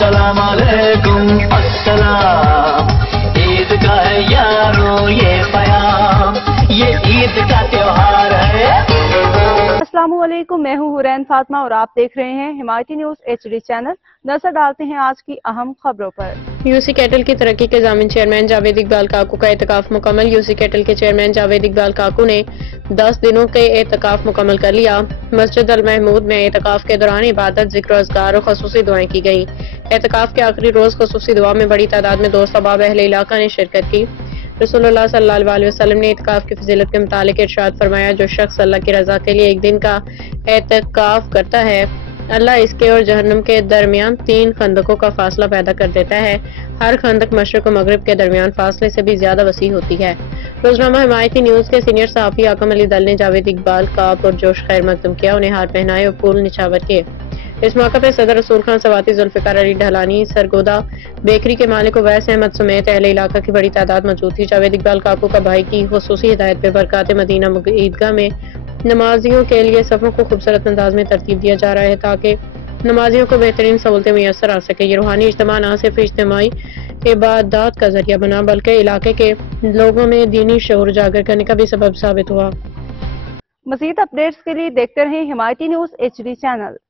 अस्सलाम वालेकुम अस्सलाम। ईद का है यारो ये प्याम, ये ईद का त्योहार है। अस्सलामुअलैकुम, मैं हूँ हुरैन फातिमा और आप देख रहे हैं हिमायती न्यूज़ HD चैनल। नजर डालते हैं आज की अहम खबरों पर। यूसी कैटल की तरक्की के ज़ामिन चेयरमैन जावेद इकबाल काकू का एतकाफ मुकम्मल। यूसी कैटल के चेयरमैन जावेद इकबाल काकू ने 10 दिनों के एतकाफ मुकम्मल कर लिया। मस्जिद अल महमूद में एतकाफ के दौरान इबादत, जिक्र, अज़कार और खसूसी दुआएं की गई। एतकाफ के आखिरी रोज खसूसी दुआ में बड़ी तादाद में दोस्त अहबाब अहले इलाका ने शिरकत की। रसूलुल्लाह सल्लल्लाहु अलैहि वसल्लम ने एतकाफ की फजीलत के मुतालिक इरशाद फरमाया, जो शख्स अल्लाह की रजा के लिए एक दिन का एतकाफ करता है, अल्लाह इसके और जहन्नम के दरमियान 3 खंदकों का फासला पैदा कर देता है। हर खंदक मशरिक और मगरिब के दरमियान फासले से भी ज्यादा वसी होती है। रोजनामा हिमायती न्यूज़ के सीनियर सहाफी आकम अली दल ने जावेद इकबाल का पुरजोश खैर मकदम किया, उन्हें हार पहनाए और फूल निछावर किए। इस मौके पर सदर रसूल खान सवाती, जुल्फिकार अली ढलानी, सरगोदा बेकरी के मालिक उवैस अहमद समेत अहले इलाका की बड़ी तादाद मौजूद थी। जावेद इकबाल काकू का भाई की खुसूसी हिदायत पे बरकात मदीना ईदगाह में नमाजियों के लिए सफ़ों को खूबसूरत अंदाज में तरतीब दिया जा रहा है, ताकि नमाजियों को बेहतरीन सहूलतें मुयस्सर आ सके। ये रूहानी इज्तिमा न सिर्फ इज्तिमाई इबादत का जरिया बना, बल्कि इलाके के लोगों में दीनी शऊर उजागर करने का भी सबब साबित हुआ। मज़ीद अपडेट्स के लिए देखते रहें हिमायती न्यूज़ HD चैनल।